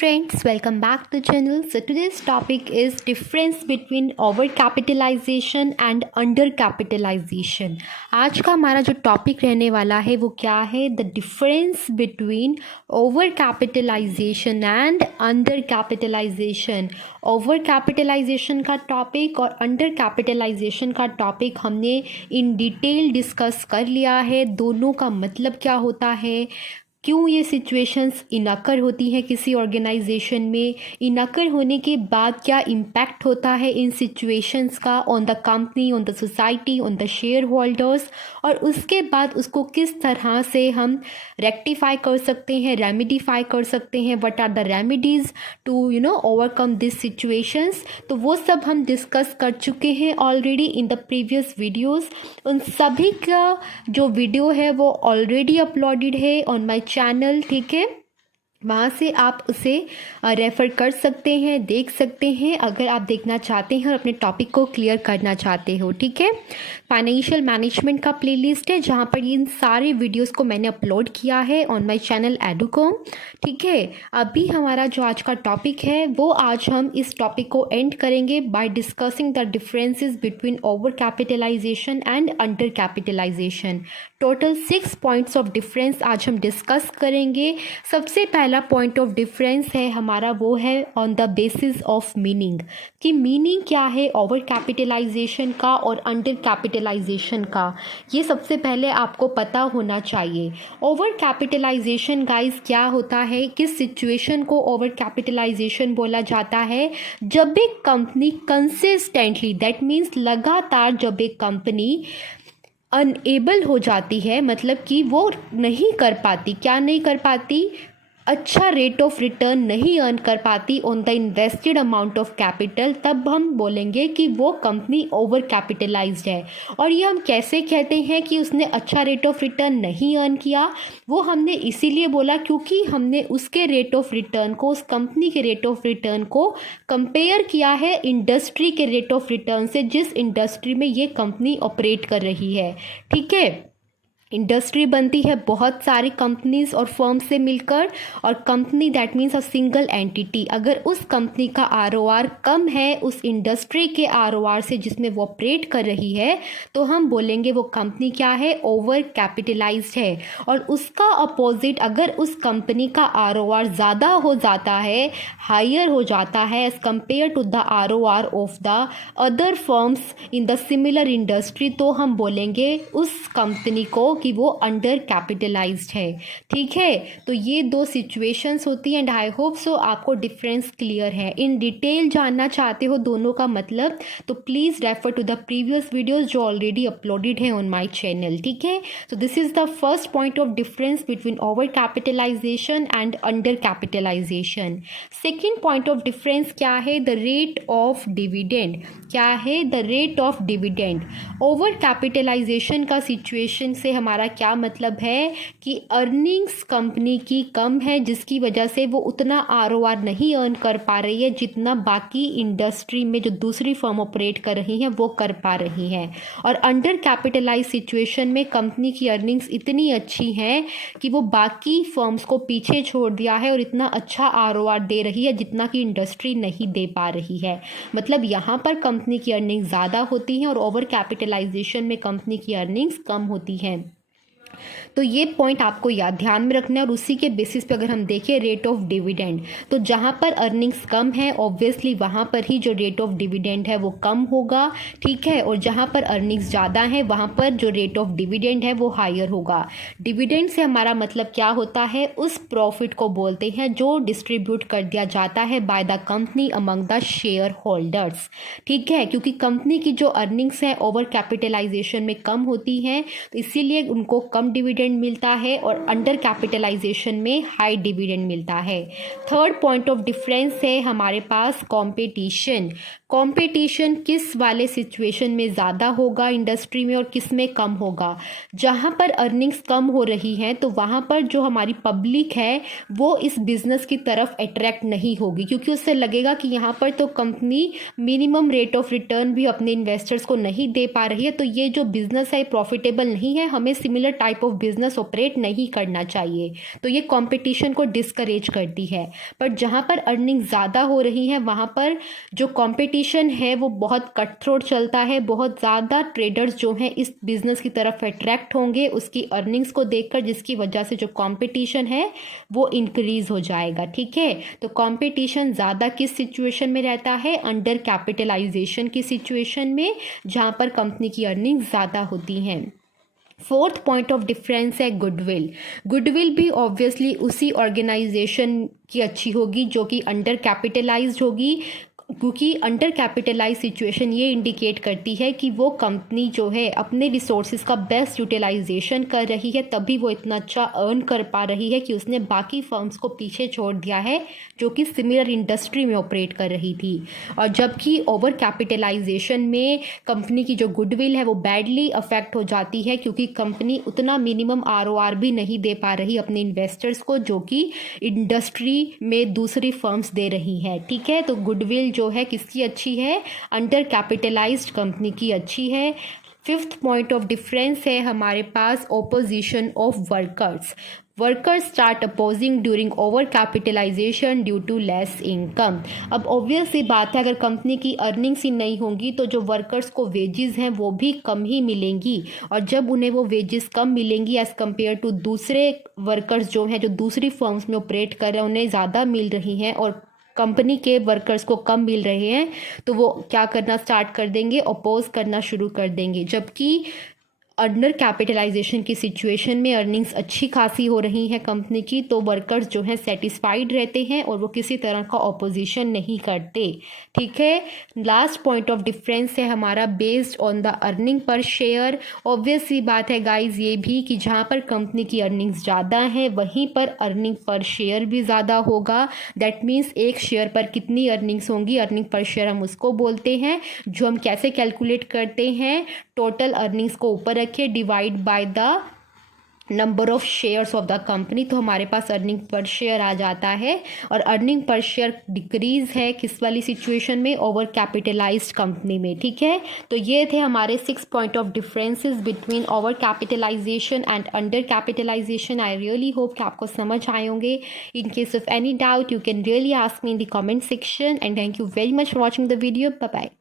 friends, welcome back to the channel. So today's topic is difference between overcapitalization and undercapitalization. आज का हमारा जो topic रहने वाला है वो क्या है? The difference between overcapitalization and undercapitalization. Overcapitalization का टॉपिक और अंडर कैपिटलाइजेशन का टॉपिक हमने इन डिटेल डिस्कस कर लिया है. दोनों का मतलब क्या होता है, क्यों ये सिचुएशंस इनकर होती हैं किसी ऑर्गेनाइजेशन में, इनकर होने के बाद क्या इम्पैक्ट होता है इन सिचुएशंस का on the company, on the society, on the share holders, और उसके बाद उसको किस तरह से हम रेक्टिफाई कर सकते हैं, रेमेडीफाई कर सकते हैं. What are the remedies to overcome this situations. तो वो सब हम डिस्कस कर चुके हैं already in the previous videos. उन सभी का जो वीडियो है वो ऑलरेडी अपलोडेड है ऑन माई चैनल. ठीक है, वहाँ से आप उसे रेफ़र कर सकते हैं, देख सकते हैं अगर आप देखना चाहते हैं और अपने टॉपिक को क्लियर करना चाहते हो. ठीक है, फाइनेंशियल मैनेजमेंट का प्लेलिस्ट है जहाँ पर इन सारे वीडियोस को मैंने अपलोड किया है ऑन माय चैनल एडुकॉम. ठीक है, अभी हमारा जो आज का टॉपिक है वो आज हम इस टॉपिक को एंड करेंगे by discussing the differences between over capitalisation and under capitalisation. Total 6 points of difference आज हम डिस्कस करेंगे. सबसे पहला पॉइंट ऑफ डिफरेंस है हमारा वो है on the basis of meaning, कि मीनिंग क्या है ओवर कैपिटलाइजेशन का और अंडर कैपिटलाइजेशन का. ये सबसे पहले आपको पता होना चाहिए. ओवर कैपिटलाइजेशन गाइस क्या होता है, किस सिचुएशन को ओवर कैपिटलाइजेशन बोला जाता है? जब एक कंपनी कंसिस्टेंटली, दैट मीन्स लगातार, जब एक कंपनी अनएबल हो जाती है, मतलब कि वो नहीं कर पाती, क्या नहीं कर पाती, अच्छा रेट ऑफ रिटर्न नहीं अर्न कर पाती on the invested amount of capital, तब हम बोलेंगे कि वो कंपनी ओवर कैपिटलाइज्ड है. और ये हम कैसे कहते हैं कि उसने अच्छा रेट ऑफ रिटर्न नहीं अर्न किया? वो हमने इसीलिए बोला क्योंकि हमने उसके रेट ऑफ रिटर्न को, उस कंपनी के रेट ऑफ रिटर्न को कंपेयर किया है इंडस्ट्री के रेट ऑफ रिटर्न से, जिस इंडस्ट्री में ये कंपनी ऑपरेट कर रही है. ठीक है, इंडस्ट्री बनती है बहुत सारी कंपनीज और फर्म से मिलकर, और company that means a single entity. अगर उस कंपनी का आरओआर कम है उस इंडस्ट्री के आरओआर से जिसमें वो ऑपरेट कर रही है, तो हम बोलेंगे वो कंपनी क्या है, ओवर कैपिटलाइज्ड है. और उसका अपोजिट, अगर उस कंपनी का आरओआर ज़्यादा हो जाता है, हायर हो जाता है as compared to the ROR of the other firms in the similar industry, तो हम बोलेंगे उस कंपनी को कि वो अंडर कैपिटलाइज्ड है. ठीक है, तो ये दो सिचुएशंस होती हैं एंड आई होप सो आपको डिफरेंस क्लियर है. इन डिटेल जानना चाहते हो दोनों का मतलब, तो please refer to the previous videos जो ऑलरेडी अपलोडेड है ऑन माय चैनल. ठीक है, तो this is the first point of difference between over capitalisation and under capitalisation. Second point of difference क्या है? The rate of dividend. क्या है? The rate of dividend. Over capitalisation का situation से हमारा क्या मतलब है कि अर्निंग्स कंपनी की कम है, जिसकी वजह से वो उतना आरओआर नहीं अर्न कर पा रही है जितना बाकी इंडस्ट्री में जो दूसरी फर्म ऑपरेट कर रही हैं वो कर पा रही हैं. और अंडर कैपिटलाइज सिचुएशन में कंपनी की अर्निंग्स इतनी अच्छी हैं कि वो बाकी फर्म्स को पीछे छोड़ दिया है और इतना अच्छा आरओआर दे रही है जितना कि इंडस्ट्री नहीं दे पा रही है. मतलब यहाँ पर कंपनी की अर्निंग्स ज़्यादा होती हैं और ओवर कैपिटलाइजेशन में कंपनी की अर्निंग्स कम होती हैं. तो ये पॉइंट आपको याद ध्यान में रखना है. और उसी के बेसिस पे अगर हम देखें रेट ऑफ डिविडेंड, तो जहाँ पर अर्निंग्स कम है ऑब्वियसली वहाँ पर ही जो रेट ऑफ डिविडेंड है वो कम होगा. ठीक है, और जहाँ पर अर्निंग्स ज़्यादा है वहाँ पर जो रेट ऑफ डिविडेंड है वो हायर होगा. डिविडेंड से हमारा मतलब क्या होता है? उस प्रॉफिट को बोलते हैं जो डिस्ट्रीब्यूट कर दिया जाता है by the company among the share holders. ठीक है, क्योंकि कंपनी की जो अर्निंग्स हैं ओवर कैपिटलाइजेशन में कम होती हैं, तो इसीलिए उनको कम डिविडेंड मिलता है और अंडर कैपिटलाइजेशन में हाई डिविडेंड मिलता है. थर्ड पॉइंट ऑफ डिफरेंस है हमारे पास कंपटीशन. कंपटीशन किस वाले सिचुएशन में ज़्यादा होगा इंडस्ट्री में और किस में कम होगा। जहाँ पर अर्निंग्स कम हो रही हैं तो वहाँ पर जो हमारी पब्लिक है वो इस बिज़नेस की तरफ अट्रैक्ट नहीं होगी, क्योंकि उससे लगेगा कि यहाँ पर तो company minimum rate of return भी अपने इन्वेस्टर्स को नहीं दे पा रही है, तो ये जो बिज़नेस है प्रॉफिटेबल नहीं है, हमें similar type of business operate नहीं करना चाहिए। तो ये कंपटीशन को डिस्करेज करती है। पर जहाँ पर अर्निंग ज़्यादा हो रही है वहाँ पर जो कंपटीशन है वो बहुत कट थ्रोट चलता है, बहुत ज़्यादा ट्रेडर्स जो हैं इस बिज़नेस की तरफ अट्रैक्ट होंगे उसकी अर्निंग्स को देखकर, जिसकी वजह से जो कंपटीशन है वो इंक्रीज़ हो जाएगा। ठीक है, तो कंपटीशन ज़्यादा किस सिचुएशन में रहता है? अंडर कैपिटलाइजेशन की सिचुएशन में, जहाँ पर कंपनी की अर्निंग ज़्यादा होती हैं। फोर्थ पॉइंट ऑफ डिफरेंस है गुडविल। गुडविल भी ऑब्वियसली उसी ऑर्गेनाइजेशन की अच्छी होगी जो कि अंडर कैपिटलाइज्ड होगी, क्योंकि अंडर कैपिटलाइज सिचुएशन ये इंडिकेट करती है कि वो कंपनी जो है अपने रिसोर्सेज का बेस्ट यूटिलाइजेशन कर रही है, तभी वो इतना अच्छा अर्न कर पा रही है कि उसने बाकी फर्म्स को पीछे छोड़ दिया है जो कि सिमिलर इंडस्ट्री में ऑपरेट कर रही थी। और जबकि ओवर कैपिटलाइजेशन में कंपनी की जो गुडविल है वो बैडली अफेक्ट हो जाती है, क्योंकि कंपनी उतना मिनिमम ROR भी नहीं दे पा रही अपने इन्वेस्टर्स को जो कि इंडस्ट्री में दूसरी फर्म्स दे रही है। ठीक है, तो गुडविल जो है किसकी अच्छी है? अंडर कैपिटलाइज्ड कंपनी की अच्छी है। फिफ्थ पॉइंट ऑफ डिफरेंस है हमारे पास opposition of workers. Workers start opposing during overcapitalization due to less income. अब ऑब्वियस सी बात है, अगर कंपनी की अर्निंग्स ही नहीं होंगी तो जो वर्कर्स को वेजेस हैं वो भी कम ही मिलेंगी, और जब उन्हें वो वेजेस कम मिलेंगी एज़ कम्पेयर टू दूसरे वर्कर्स जो हैं जो दूसरी फर्म्स में ऑपरेट कर रहे हैं उन्हें ज़्यादा मिल रही हैं और कंपनी के वर्कर्स को कम मिल रहे हैं, तो वो क्या करना स्टार्ट कर देंगे? अपोज करना शुरू कर देंगे। जबकि अंडर कैपिटलाइजेशन की सिचुएशन में अर्निंग्स अच्छी खासी हो रही हैं कंपनी की, तो वर्कर्स जो हैं सेटिस्फाइड रहते हैं और वो किसी तरह का ऑपोजिशन नहीं करते। ठीक है, लास्ट पॉइंट ऑफ डिफरेंस है हमारा based on the earning per share. Obvious सी बात है गाइज ये भी कि जहाँ पर कंपनी की अर्निंग्स ज़्यादा हैं वहीं पर अर्निंग पर शेयर भी ज़्यादा होगा। दैट मीन्स एक शेयर पर कितनी अर्निंग्स होंगी, अर्निंग पर शेयर हम उसको बोलते हैं, जो हम कैसे कैलकुलेट करते हैं? टोटल अर्निंग्स को ऊपर रखिए, divide by the number of shares of the company, तो हमारे पास अर्निंग पर शेयर आ जाता है। और अर्निंग पर शेयर डिक्रीज है किस वाली सिचुएशन में? ओवर कैपिटलाइज्ड कंपनी में। ठीक है, तो ये थे हमारे 6 point of differences between over capitalisation and under capitalisation. I really hope कि आपको समझ आए होंगे। In case of any doubt you can really ask me in the comment section, and thank you very much for watching the video. Bye bye.